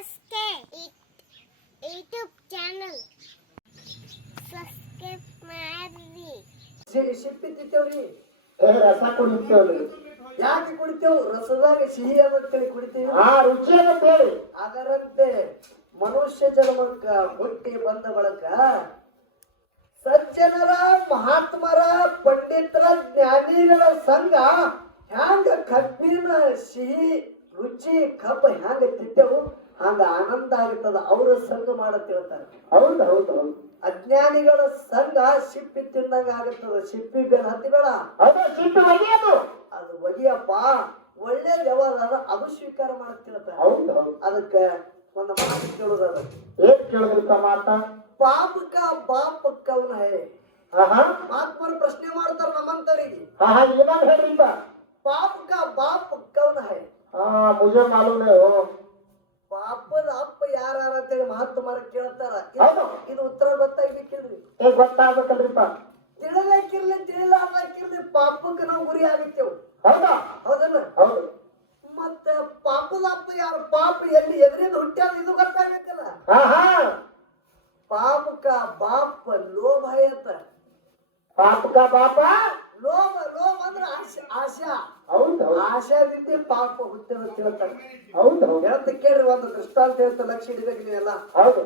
SK YouTube channel subscribe ಮಾಡಿ. ಸಿಪ್ಪಿ ತಿಂತೇವ್ರಿ, ರಸ ಕುಡಿತೇವ್ರಿ. ಯಾಕೆ ಕುಡಿತೇವು? ರಸದಾಗ ಸಿಹಿ ಅನ್ನಂತೇಳಿ ಕುಡಿತೇವೆ. ರುಚಿ ಅಂತ ಹೇಳಿ. ಅದರಂತೆ ಮನುಷ್ಯ ಜನ್ಮಕ್ಕ ಹುಟ್ಟಿ ಬಂದ ಬಳಕ ಸಜ್ಜನರ, ಮಹಾತ್ಮರ, ಪಂಡಿತರ, ಜ್ಞಾನಿಗಳ ಸಂಘ ಹ್ಯಾಂಗ ಕಬ್ಬಿನ ಸಿಹಿ ರುಚಿ ಕಬ್ಬ ಹ್ಯಾಂಗ ತಿಂತೇವು ಹಂಗ ಆನಂದ ಆಗುತ್ತದ. ಅವ್ರ ಸಂಘ ಮಾಡತ್ತಿರ್ತಾರೆ. ಹೌದು ಹೌದು ಹೌದು. ಅಜ್ಞಾನಿಗಳ ಸಂಘ ಸಿಪ್ಪಿ ತಿಂದಂಗ ಆಗುತ್ತದ. ಸಿಪ್ಪಿ ಬೇಡ ಹತ್ತಿಬೇಡ, ಅದು ಸಿಟ್ಟು ಒಗೆಯೋದು. ಅದು ಒಗಿಯಪ್ಪ ಒಳ್ಳೆ ವ್ಯವಹಾರ, ಅದು ಸ್ವೀಕಾರ ಮಾಡತ್ತಿರ್ತಾರೆ. ಹೌದು ಹೌದು. ಅದಕ್ಕೆ ಒಂದು ಮಾತು ಕೇಳುದದ. ಏನ್ ಕೇಳಿದ್ರಕ್ಕ ಮಾತ? ಪಾಪ ಕಾ ಬಾಪ ಕೌನ್ ಹೈ? ಆಹಾ ಮಹಾತ್ಮರು ಪ್ರಶ್ನೆ ಮಾಡ್ತಾರ ನಮ್ಮಂತರಿಗೆ. ಆಹಾ ಇನ್ನೊಂದು ಹೇಳ್ರಿಪ್ಪ. ಪಾಪ ಕಾ ಬಾಪ ಕೌನ್ ಹೈ? ಮುಜೆ ಮಾಲೂಮ್ ಹೈ. ಪಾಪದ ಅಪ್ಪ ಯಾರ ಅಂತೇಳಿ ಮಹಾತ್ಮರ ಕೇಳ್ತಾರ. ಹೌದು. ಇದು ಉತ್ತರ ಗೊತ್ತಾಗ್ಲಿಕ್ಕಿಲ್ರಿ. ಗೊತ್ತಾಗ್ಬೇಕಲ್ರಿಪ್ಪ. ತಿಳಿಲಕ್ಕಿರ್ಲಿ ತಿಳಿಲಾರ್ಲಕ್ಕಿರ್ಲಿ ಪಾಪಕ್ಕೆ ನಾವು ಗುರಿ ಆಗಿರ್ತೇವು. ಹೌದಾ? ಹೌದಲ್ಲ? ಹೌದು. ಮತ್ತೆ ಪಾಪದ ಅಪ್ಪ ಯಾರು? ಪಾಪ ಎಲ್ಲಿ ಎದರಿಂದ ಹುಟ್ಟ್ಯಾದ ಇದು ಗೊತ್ತಾಗಬೇಕಲ್ಲ. ಆಹಾ ಪಾಪಕ ಬಾಪ ಲೋಭ ಅಂತ. ಪಾಪಕ ಬಾಪ ಲೋಭ, ಲೋಭ ಅಂದ್ರೆ ಆಶಾ. ಹೌದು ಆಶಾದಿಂದ ಪಾಪ ಹುಟ್ಟಿದ ತಿಳ್ತಾರೆ. ಹೌದು ಹೇಳ್ತ ಕೇಳ್ರಿ, ಒಂದು ದೃಷ್ಟಾಂತ ಹೇಳ್ತ ಲಕ್ಷ ಹಿಡಿಬೇಕು ನೀವೆಲ್ಲ. ಹೌದು.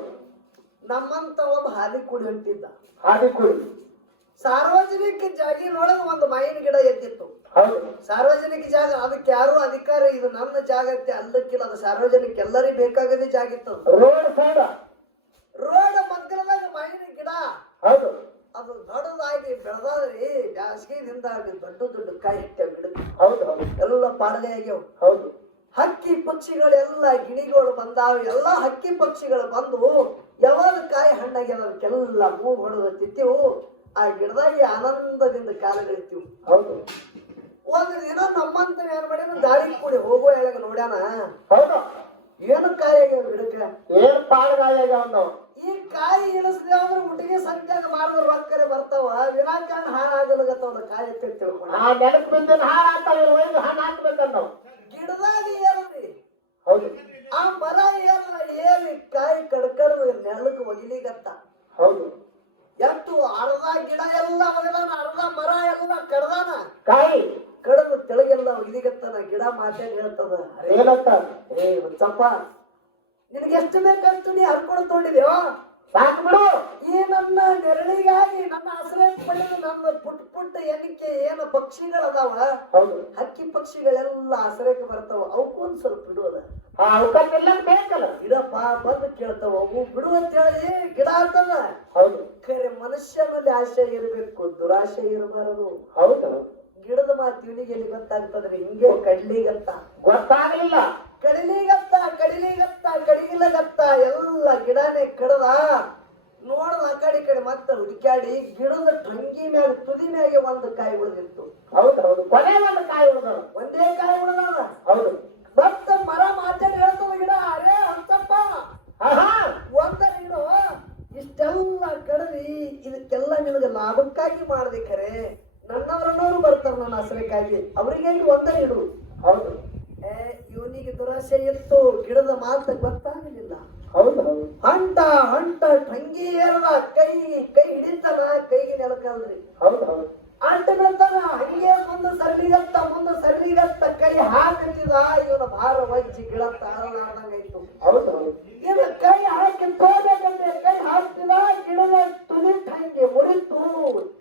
ನಮ್ಮಂತ ಒಬ್ಬ ಹಾದಿ ಕೂಡಿ ಹೊಂಟಿದ್ದ. ಹಾದಿ ಕುಡಿ. ಸಾರ್ವಜನಿಕ ಜಾಗಿನೊಳಗೆ ಒಂದು ಮಾವಿನ ಗಿಡ ಎದ್ದಿತ್ತು. ಹೌದು. ಸಾರ್ವಜನಿಕ ಜಾಗ, ಅದಕ್ಕೆ ಯಾರು ಅಧಿಕಾರಿ ಇದು ನನ್ನ ಜಾಗ ಅಂತ ಅಲ್ಲಕ್ಕಿಲ್ಲ. ಅದು ಸಾರ್ವಜನಿಕ ಎಲ್ಲರಿಗೂ ಬೇಕಾಗದೇ ಜಾಗ ಇತ್ತು. Road side. ರೋಡ್ ಮಗ್ಗಲದಾಗ ಮಾವಿನ ಗಿಡ. ಹೌದು. ಅದು ದೊಡ್ಡದಾಗಿ ಬೆಳೆದಾದ್ರಿ ಬ್ಯಾಸಿಗೆದಿಂದ ದೊಡ್ಡ ದೊಡ್ಡ ಕಾಯಿ ಇಟ್ಟೆ ಗಿಡಕ್ಕೆ. ಹೌದು ಹೌದು. ಎಲ್ಲ ಪಾಡಲೆ ಆಗ್ಯಾವ. ಹೌದು. ಹಕ್ಕಿ ಪಕ್ಷಿಗಳೆಲ್ಲ, ಗಿಣಿಗಳು ಬಂದಾವ. ಎಲ್ಲ ಹಕ್ಕಿ ಪಕ್ಷಿಗಳು ಬಂದು ಯಾವಾಗ ಕಾಯಿ ಹಣ್ಣಾಗ್ಯದ ಅದಕ್ಕೆಲ್ಲ ಮೂಗು ಹೊಡೆದ ತಿಂತೀವು. ಆ ಗಿಡದಾಗಿ ಆನಂದದಿಂದ ಕಾಲಗಳಿರ್ತೀವಿ. ಹೌದು. ಒಂದು ದಿನ ನಮ್ಮಂತ ಏನ್ ಮಾಡ್ಯಾನ, ದಾರಿ ಕೂಡಿ ಹೋಗೋ ಹೇಳಗ ನೋಡ್ಯಾನ. ಹೌದು. ಏನು ಕಾಯಿ ಆಗ್ಯಾವ ಗಿಡಕ್ಕೆ? ಏನ್ ಪಾಡ್ಗಾಯ ನಾವು. ಈ ಕಾಯಿ ಇಳಿಸ್ಲಿ ಅಂದ್ರೆ ಮುಟ್ಟಿಗೆ ಸಂಖ್ಯಾಗ ಮಾಡಿದ್ರೆ ರೊಕ್ಕರೆ ಬರ್ತಾವ. ವಿನಾಕಾರಣ ಹಾಳಾಗಲಾಗತ್ತವ ಕಾಯಿ ಅಂತ ತಿಳ್ಕೊಂಡ. ನೆನಪು ಬಿದ್ದ ಹಾಳು ಆಗ್ತಾವ. ಒಯ್ದು ಹಣ್ಣು ಹಾಕ್ಬೇಕಂತ ನಾವು. ಗಿಡದಾಗ ಏರ್ರಿ. ಹೌದು. ಆ ಮರ ಏರಿ ಕಾಯಿ ಕಡ್ಕಡ್ದು ನೆಲಕ್ಕೆ ಒಗಿಲಿಗತ್ತ. ಹೌದು. ಎಷ್ಟು ಅರ್ಧ ಗಿಡ ಎಲ್ಲ ಒಗದಾನ, ಅರ್ಧ ಮರ ಎಲ್ಲ ಕಡ್ದಾನ. ಕಾಯಿ ಕಡದು ತೆಳಗೆಲ್ಲ ಒಗಿಲಿಗತ್ತನ. ಗಿಡ ಮಾತೇನ್ ಹೇಳ್ತದ, ಏನಂತ? ಏ ಹುಚ್ಚಪ್ಪ, ನಿನಗೆ ಎಷ್ಟು ಬೇಕಂತ ನೀ ಹರ್ಕೊಂಡು ತೊಗೊಂಡಿದ್ಯೋ ಸಾಕು ಬಿಡು. ಈ ನನ್ನ ನೆರಳಿಗಾಗಿ, ನನ್ನ ಆಶ್ರಯ ಪಡೆದ ನನ್ನ ಪುಟ್ಟ ಎಣಿಕೆ ಏನು ಪಕ್ಷಿಗಳದಾವ, ಹೌದು. ಹಕ್ಕಿ ಪಕ್ಷಿಗಳೆಲ್ಲ ಆಶ್ರಯಕ್ಕೆ ಬರ್ತಾವ. ಅವಕ್ಕೂ ಒಂದ್ ಸ್ವಲ್ಪ ಬಿಡುವದ. ಅವಕ್ಕೆಲ್ಲ ಬೇಕಲ್ಲ. ಗಿಡಪ್ಪ ಬಂದು ಕೇಳ್ತಾವ. ಅವು ಬಿಡು ಅಂತ ಹೇಳಿ ಗಿಡ ಅಂತಲ್ಲ. ಹೌದು. ಖರೆ ಮನುಷ್ಯನಲ್ಲಿ ಆಶೆ ಇರಬೇಕು, ದುರಾಶೆ ಇರಬಾರದು. ಹೌದು. ಗಿಡದ ಮಾತು ಇವನಿಗೆ ಎಲ್ಲಿ ಗೊತ್ತಾಗ್ತದ್ರಿ? ಹಿಂಗೆ ಕಡ್ಲಿಗತ್ತ, ಗೊತ್ತಾಗಲಿಲ್ಲ. ಕಡಿಲಿಗತ್ತ, ಕಡಿಗಿಲಗತ್ತ ಎಲ್ಲ ಗಿಡನೇ ಕಡದ. ನೋಡದ ಆ ಕಡೆ ಮತ್ತೆ ಹುಡುಕ್ಯಾಡಿ ಗಿಡದ ಟಂಗಿ ಮ್ಯಾಗ, ತುದಿ ಮ್ಯಾಗೆ ಒಂದು ಕಾಯಿ ಉಳಿದಿತ್ತು. ಹೌದು ಹೌದು. ಕೊನೆ ಒಂದು ಕಾಯಿ ಉಳಿದ. ಒಂದೇ ಕಾಯಿ ಉಳಿದ. ಹೌದು. ಮತ್ತ ಮರ ಮಾತಾಡಿ ಹೇಳ್ತದ ಗಿಡ, ಅರೇ ಅಂತಪ್ಪ, ಒಂದ ನೀನು ಇಷ್ಟೆಲ್ಲ ಕಡದಿ ಇದಕ್ಕೆಲ್ಲ ನಿನಗೆ ಲಾಭಕ್ಕಾಗಿ ಮಾಡ್ದೆ. ಖರೆ ನನ್ನವರನ್ನವರು ಬರ್ತಾರ ನನ್ನ ಆಶ್ರಯಕ್ಕಾಗಿ, ಅವರಿಗೆ ಒಂದ ನೀಡು. ಹೌದು. ಇವನಿಗೆ ದುರಾಶೆ ಇತ್ತು, ಗಿಡದ ಮಾತು ಗೊತ್ತಾಗಲಿಲ್ಲ. ಹೌದು ಹೌದು. ಹಂಟ ಟಂಗಿ ಏರದ, ಕೈ ಹಿಡಿತಾನ, ಕೈಗೆ ನೆಲಕಲ್ರಿ. ಹೌದು ಹೌದು. ಅಂಟ ಬೀಳ್ತಾನ. ಹಂಗೆ ಮುಂದೆ ಸರಳಿಗತ್ತ ಕೈ ಹಾಕತ್ತಿದ. ಇವನ ಭಾರ ವಜ್ಜಿ ಗಿಡ ತಾರಲಾರ್ದಂಗಾಯ್ತು. ಹೌದು ಹೌದು. ಇವ ಕೈ ಹಾಕಿ ತೋಬೇಕಂದ್ರೆ ಕೈ ಹಾಕ್ತಿದ. ಗಿಡದ ತುಲಿಟ್ ಹಂಗೆ ಮುರಿತು,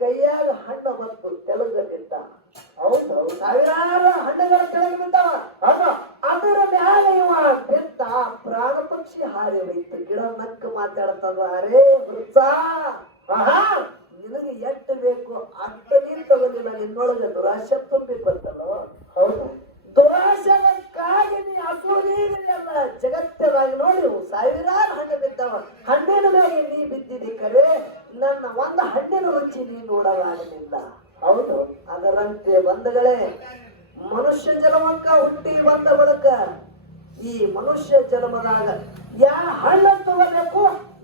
ಕೈಯಾಗ ಹಣ್ಣು ಬಂತು, ತೆಲುಗಲ್ಲಿದ್ದ. ಹೌದು ಹೌದು. ಸಾವಿರಾರು ಹಣ್ಣುಗಳ ಕೆಳಗೆ ಬಿದ್ದಾವ. ಅದರ ಮ್ಯಾಲ ಇವ ಬಿದ್ದ. ಪ್ರಾಣ ಪಕ್ಷಿ ಹಾರಿ ಹೋಯ್ತು. ಗಿಡ ನಕ್ಕ ಮಾತಾಡ್ತದ, ಅರೇ ವೃಕ್ಷ, ನಿನಗೆ ಎಷ್ಟು ಬೇಕು ಅಷ್ಟ ನೀನ್ ತಗೊಲಿಲ್ಲ. ನಿನ್ನೊಳಗೆ ದುರಾಶೆ ತುಂಬಿ ಬಂತಲ್ಲೋ. ಹೌದು. ದುರಾಶಕ್ಕಾಗಿ ನೀ ಅಸೂರಿಲ್ಲ. ಜಗತ್ತರಾಗಿ ನೋಡಿ ಸಾವಿರಾರು ಹಣ್ಣು ಬಿದ್ದಾವ. ಹಣ್ಣಿನ ಮೇಲೆ ನೀ ಬಿದ್ದಿದಿ. ಕರೆ ನನ್ನ ಒಂದು ಹಣ್ಣಿನ ರುಚಿ ನೀ ನೋಡಲಾಗಲಿಲ್ಲ. ಹೌದು. ಅದರಂತೆ ಬಂಧುಗಳೇ, ಮನುಷ್ಯ ಜನ್ಮಕ್ಕ ಹುಟ್ಟಿ ಬಂದ ಬಳಿಕ ಈ ಮನುಷ್ಯ ಜನ್ಮದಾಗ ಯಾ ಹಣ್ಣು ತಗೋಬೇಕು,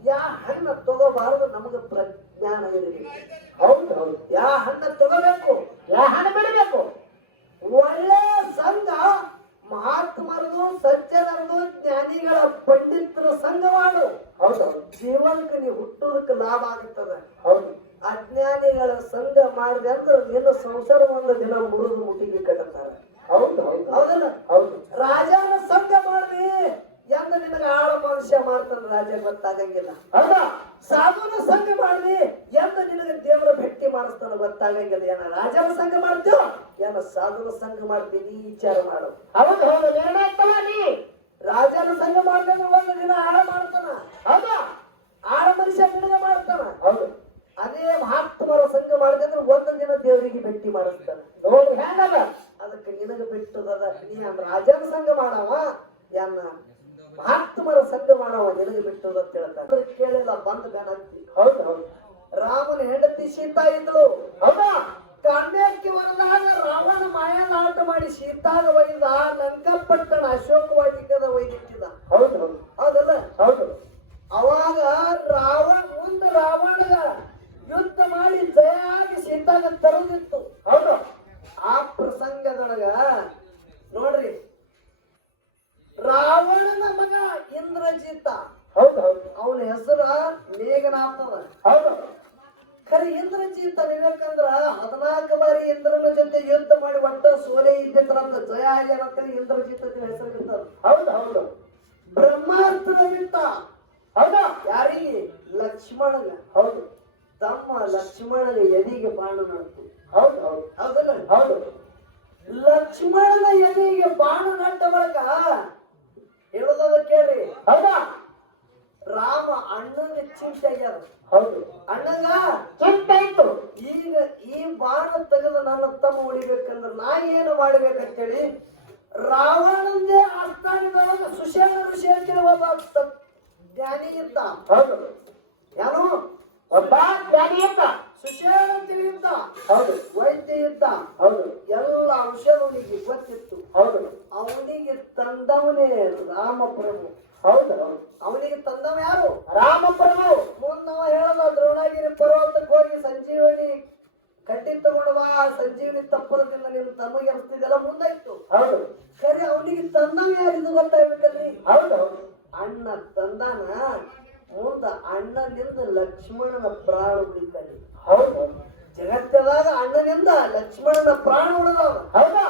ಯಾ ಹಣ್ಣು ತಗೋಬಾರದು ನಮಗೆ ಪ್ರಜ್ಞಾನ ಇರಬೇಕು. ಹೌದು ಹೌದು. ಯಾ ಹಣ್ಣು ತಗೋಬೇಕು, ಯಾ ಹಣ್ಣು ಬಿಡಬೇಕು. ಒಳ್ಳೆ ಸಂಘ ಮಹಾತ್ಮರದು ಸಜ್ಜನರದು ಜ್ಞಾನಿಗಳ ಪಂಡಿತರ ಸಂಘ ಮಾಡು. ಹೌದೌದು ಜೀವನಕ್ಕೆ ನೀವು ಹುಟ್ಟೋದಕ್ಕೆ ಲಾಭ ಆಗುತ್ತದೆ. ಹೌದು ಅಜ್ಞಾನಿಗಳ ಸಂಘ ಮಾಡಿದೆ ಅಂದ್ರೆ ನಿನ್ನ ಸಂಸಾರ ಒಂದು ದಿನ ಮುರಿದು ಮುಟ್ಟಿಗೆ ಕಟ್ಟುತ್ತಾರೆ. ಹೌದು ಹೌದು ಹೌದಲ್ಲ? ಹೌದು ರಾಜನ ಸಂಘ ಮಾಡ್ರಿ ಎಂದ ನಿನಗೆ ಆಳ ಮನುಷ್ಯ ಮಾಡ್ತಾನೆ, ರಾಜ ಗೊತ್ತಾಗಂಗಿಲ್ಲ. ಹೌದಾ ಸಾಧುನ ಸಂಘ ಮಾಡ್ರಿ ಎಂದ ನಿನಗೆ ದೇವರ ಭೇಟಿ ಮಾಡಿಸ್ತಾನೆ, ಗೊತ್ತಾಗಂಗಿಲ್ಲ. ಏನ ರಾಜನ ಸಂಘ ಮಾಡ್ತೀವ ಏನ ಸಾಧುನ ಸಂಘ ಮಾಡ್ತೀನಿ, ಈ ವಿಚಾರ ಮಾಡು. ಹೌದು ಹೌದು ನಿರ್ಣಯ ಆಯ್ತಲ್ಲ ನೀ. ರಾಜನ ಸಂಘ ಮಾಡಿದ್ರೆ ಒಂದು ದಿನ ಆಳ ಮಾಡ್ತಾನ. ಹೌದಾ ಆಳ ಮನುಷ್ಯ ನಿನಗೆ ಮಾಡ್ತಾನ. ಹೌದು ಅದೇ ಮಹಾತ್ಮರ ಸಂಘ ಮಾಡಿದ್ರೆ ಒಂದು ದಿನ ದೇವರಿಗೆ ಭೇಟಿ ಮಾಡಿಸ್ತಾನೆ. ನೋಡಿ ಹೇಗಲ್ಲ. ಅದಕ್ಕೆ ನಿನಗೆ ಬಿಟ್ಟದ. ನೀ ರಾಜನ ಸಂಘ ಮಾಡವ ಎನ್ನ ಮಹಾತ್ಮರ ಸಂಘ ಮಾಡವ ನಿನಗೆ ಬಿಟ್ಟದ ಅಂತ ಹೇಳ್ತಾರೆ. ಕೇಳಿಲ್ಲ ಬಂದ ಬೆನತ್ತಿ. ಹೌದು ಹೌದು ರಾಮನ ಹೆಂಡತಿ ಸೀತಾ ಇದ್ಳು. ಹೌದಾ ಕಾಂಡಕ್ಕೆ ಹೊರದಾಗ ರಾವಣ ಮಾಯನಾಟ ಮಾಡಿ ಸೀತಾಗ ಒಯ್ದ ಲಂಕಾಪಟ್ಟಣ ಅಶೋಕ ವಾಟಿಕದ ಒಯ್ದಿಟ್ಟಿದ. ಹೌದು ಹೌದು ಹೌದಲ್ಲ? ಹೌದು ಅವಾಗ ರಾವಣಗ ಯುದ್ಧ ಮಾಡಿ ಜಯ ಆಗಿ ಸೀತಾಗ ತರುದಿತ್ತು. ಹೌದು ಆ ಪ್ರಸಂಗದೊಳಗ ನೋಡ್ರಿ, ರಾವಣನ ಮಗ ಇಂದ್ರಜಿತ, ಹೌದು ಹೌದು ಅವನ ಹೆಸರ ಮೇಘನಾಥದ. ಹೌದು ಖರೆ ಇಂದ್ರಜಿತ ಇರ್ಬೇಕಂದ್ರ 14 ಬಾರಿ ಇಂದ್ರನ ಜೊತೆ ಯುದ್ಧ ಮಾಡಿ ಒಟ್ಟ ಸೋಲೆ ಇದ್ದಿದ್ರಂತ, ಜಯ ಆಗ್ಯಾರಂತ ಇಂದ್ರಜಿತ ಹೆಸರು ಬಿಟ್ಟದ. ಹೌದು ಹೌದು ಬ್ರಹ್ಮಾಸ್ತ್ರ ಬಿಟ್ಟ. ಹೌದಾ ಯಾರಿಗೆ? ಲಕ್ಷ್ಮಣಗ. ಹೌದು ತಮ್ಮ ಲಕ್ಷ್ಮಣನ ಎದೆಗೆ ಬಾಣ ನಡ್ತು. ಹೌದು ಹೌದು ಹೌದಲ್ಲ? ಹೌದು ಲಕ್ಷ್ಮಣನ ಎದೆಗೆ ಬಾಣ ನಟ್ಟ ಬಳಿಕ ಹೇಳೋದ ಕೇಳ್ರಿ, ಹೌದಾ ರಾಮ ಅಣ್ಣಗೆ ಚಿಂತೆ ಆಗ್ಯಾರ. ಹೌದು ಅಣ್ಣಗ ಚಿಂತೆ ಇತ್ತು. ಈಗ ಈ ಬಾಣ ತೆಗೆದು ನನ್ನ ತಮ್ಮ ಹೊಡಿಬೇಕಂದ್ರ ನಾ ಏನು ಮಾಡ್ಬೇಕಂತೇಳಿ ರಾವಣಂದೇ ಆಸ್ಥಾನದೊಳಗ ಸುಶೇಣ ಋಷಿ ಅಂತೇಳಿ ಒಬ್ಬ ಜ್ಞಾನಿ ಇದ್ದ. ಹೌದು ಯಾರು? ಒಬ್ಬ ಜ್ಞಾನಿ ಇದ್ದ. ಸುಶೇಣ ಅಂತೇಳಿ ಇದ್ದ. ಹೌದು ವೈದ್ಯ ಇದ್ದ. ಹೌದು ಎಲ್ಲ ಔಷಧ ಅವನಿಗೆ ಗೊತ್ತಿತ್ತು. ಹೌದು ಅವನಿಗೆ ತಂದವನೇ ರಾಮಪ್ರಭು. ಹೌದು ಹೌದು ಅವನಿಗೆ ತಂದವ ಯಾರು? ರಾಮಪ್ರಭು. ಮುಂದವ ಹೇಳದ ದ್ರೋಣಗಿರಿ ಪರ್ವತಕ್ಕೆ ಹೋಗಿ ಸಂಜೀವನಿ ಕಟ್ಟಿ ತಗೊಂಡು ಬಾ, ಸಂಜೀವನಿ ತಪ್ಪದಿಂದ ನಿಮ್ ತಮಗೆ ಅನಿಸ್ತಿದೆಲ್ಲ ಮುಂದಾಯ್ತು. ಹೌದು ಖರೆ ಅವನಿಗೆ ತಂದವ ಯಾರು ಇದು ಗೊತ್ತಾಗ್ಬೇಕಲ್ರಿ. ಹೌದು ಹೌದು ಅಣ್ಣ ತಂದಾನ. ಮುಂದ ಅಣ್ಣನಿಂದ ಲಕ್ಷ್ಮಣನ ಪ್ರಾಣ ಉಳಿತಾನೆ. ಹೌದು ಜಗತ್ತದಾಗ ಅಣ್ಣನಿಂದ ಲಕ್ಷ್ಮಣನ ಪ್ರಾಣ ಉಳಿದವ. ಹೌದಾ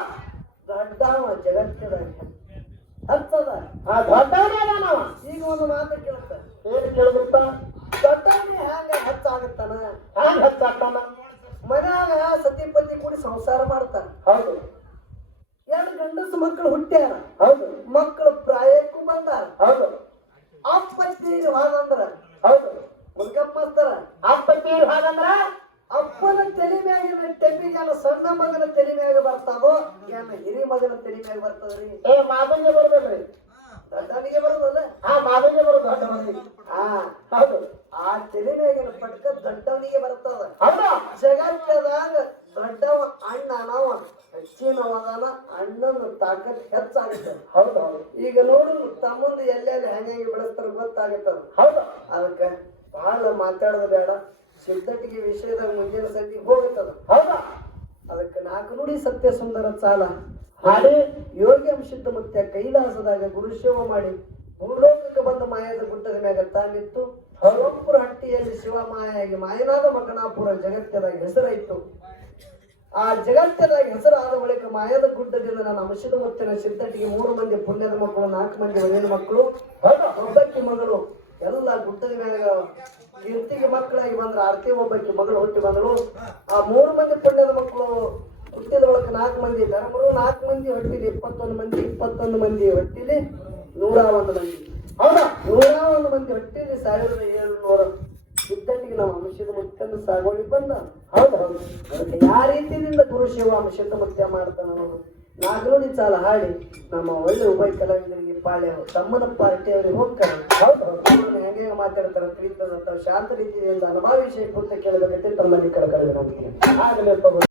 ದೊಡ್ಡವ ಜಗತ್ತದಾಗ ಹತ್ತದ. ಆ ದೊಡ್ಡವನೇ ಅದಾನವ. ಈಗ ಒಂದು ಮಾತು ಕೇಳ್ತಾನೆ, ಏನು ಕೇಳಿದ್ರಪ್ಪ? ದೊಡ್ಡವನೇ ಹ್ಯಾಂಗ ಹತ್ತಾಗತ್ತಾನ? ಹ್ಯಾಂಗ ಹಚ್ಚಾಕನ? ಮನ್ಯಾಗ ಸತಿಪತಿ ಕೂಡಿ ಸಂಸಾರ ಮಾಡ್ತಾನ. ಹೌದು 2 ಗಂಡಸು ಮಕ್ಕಳು ಹುಟ್ಟ್ಯಾರ. ಹೌದು ಮಕ್ಕಳು ಪ್ರಾಯಕ್ಕೂ ಬಂದಾರ. ಹೌದು ಅಪ್ಪತ್ತಿ ಹೋದಂದ್ರ ಹೌದು ಮುಲ್ಕಮ್ಮಸ್ತಾರ. ಅಪ್ಪತ್ತಿ ಹಾಗಂದ್ರ ಅಪ್ಪನ ತಲೆ ಮ್ಯಾಗಿನ ಟೆಪ್ಪಿಗೆ ಸಣ್ಣ ಮಗನ ತಲೆ ಮ್ಯಾಗ ಬರ್ತಾವೋ ಏನ ಹಿರಿ ಮಗನ ತಲೆ ಮ್ಯಾಗ ಬರ್ತದ್ರಿ? ಏ ಮಾದಂಗೆ ಬರ್ಬೇಡ್ರಿ. ದೊಡ್ಡವನಿಗೆ ಬರೋದಲ್ಲ? ಮಾದಂಗೆ ಬರೋದು ದೊಡ್ಡವನಿಗೆ. ಹಾ ಹೌದು ಆ ತಲೆ ಮ್ಯಾಗಿನ ಪಟ್ಕ ದೊಡ್ಡವನಿಗೆ ಬರ್ತದ. ಹೌದಾ ಜಗತ್ತದಾಗ ದೊಡ್ಡವ ಅಣ್ಣ ನಾವ ಹೆಚ್ಚಿನವದಾನ. ಅಣ್ಣನ ತಾಕತ್ ಹೆಚ್ಚಾಗುತ್ತೆ. ಹೌದು ಹೌದು ಈಗ ನೋಡು ತಮ್ಮಂದು ಎಲ್ಲೆಲ್ಲಿ ಹೆಂಗಾಗಿ ಬೆಳೆಸ್ತಾರ ಗೊತ್ತಾಗುತ್ತದ. ಹೌದು ಅದಕ್ಕೆ ಬಹಳ ಮಾತಾಡೋದು ಬೇಡ. ಸಿದ್ಧಟಿಗೆ ವಿಷಯದಾಗ ಮುಂದಿನ ಸಂಧಿ ಹೋಗುತ್ತದ. ಹೌದಾ ಅದಕ್ಕೆ 4 ನುಡಿ ಸತ್ಯ ಸುಂದರ ಚಾಲ ಹಾಡಿ ಯೋಗಿ ಅಂಶಿದ್ದ ಮುತ್ಯ ಕೈಲಾಸದಾಗ ಗುರುಶೇವ ಮಾಡಿ ಭೂಲೋಕಕ್ಕೆ ಬಂದ ಮಾಯದ ಗುಡ್ಡದ ಮ್ಯಾಗ ತಾನಿತ್ತು. ಹರಪುರ ಹಟ್ಟಿಯಲ್ಲಿ ಶಿವ ಮಾಯಾಗಿ ಮಾಯನಾದ ಮಕನಾಪುರ ಜಗತ್ತದಾಗ ಹೆಸರಾಯಿತು. ಆ ಜಗತ್ತದಾಗ ಹೆಸರಾದ ಬಳಿಕ ಮಾಯದ ಗುಡ್ಡದಿಂದ ನನ್ನ ಅಂಶದ ಮುತ್ತಿನ ಸಿದ್ಧಟಿಗೆ 3 ಮಂದಿ ಪುಣ್ಯದ ಮಕ್ಕಳು, 4 ಮಂದಿ ಒಳ್ಳೆಯ ಮಕ್ಕಳು, ಒಬ್ಬಕ್ಕಿ ಮಗಳು ಎಲ್ಲ ಗುಡ್ಡದ ಮ್ಯಾಗ ಕೀರ್ತಿಗೆ ಮಕ್ಕಳಾಗಿ ಬಂದ್ರ. ಆರ್ತಿ ಒಬ್ಬಕ್ಕಿ ಮಗಳು ಹುಟ್ಟಿ ಬಂದರು. ಆ 3 ಮಂದಿ ಪುಣ್ಯದ ಮಕ್ಕಳು ಹುಟ್ಟಿದ ಒಳಕ 4 ಮಂದಿ ಧರ್ಮರು, 4 ಮಂದಿ ಹೊಟ್ಟಿಲಿ 21 ಮಂದಿ, 21 ಮಂದಿ ಹೊಟ್ಟಿಲಿ 101 ಮಂದಿ. ಹೌದಾ 101 ಮಂದಿ ಹೊಟ್ಟಿಲಿ 1700 ಸಿದ್ಧಟಿಗೆ ನಾವು ಅಂಶದ ಮುತ್ತನ್ನು ಸಾಗೋಳಿ ಬಂದ. ಹೌದು ಹೌದು ಅದಕ್ಕೆ ಯಾವ ರೀತಿಯಿಂದ ಗುರು ಶಿವ ಅಂಶದ ಮುತ್ಯ ಮಾಡ್ತಾನ ಅನ್ನೋದು 4 ನುಡಿ ಚಾಲ ಹಾಡಿ ನಮ್ಮ ಒಳ್ಳೆ ಉಭಯ ಕಲಾವಿದರಿಗೆ ಪಾಳ್ಯ ತಮ್ಮನ ಪಾರ್ಟಿಯವರಿಗೆ ಹೋಗ್ತಾರೆ. ಹೌದು ಹೌದು ಹೆಂಗೆ ಮಾತಾಡ್ತಾರೆ ತಿಳಿತದಂತ ಶಾಂತ ರೀತಿಯಿಂದ ಅನುಭವ ವಿಷಯ ಕುರಿತು ಕೇಳಬೇಕಂತ ತಮ್ಮಲ್ಲಿ ಕಳ್ಕೊಳ್ಳಿ. ನಮಗೆ ಆಗಲೇ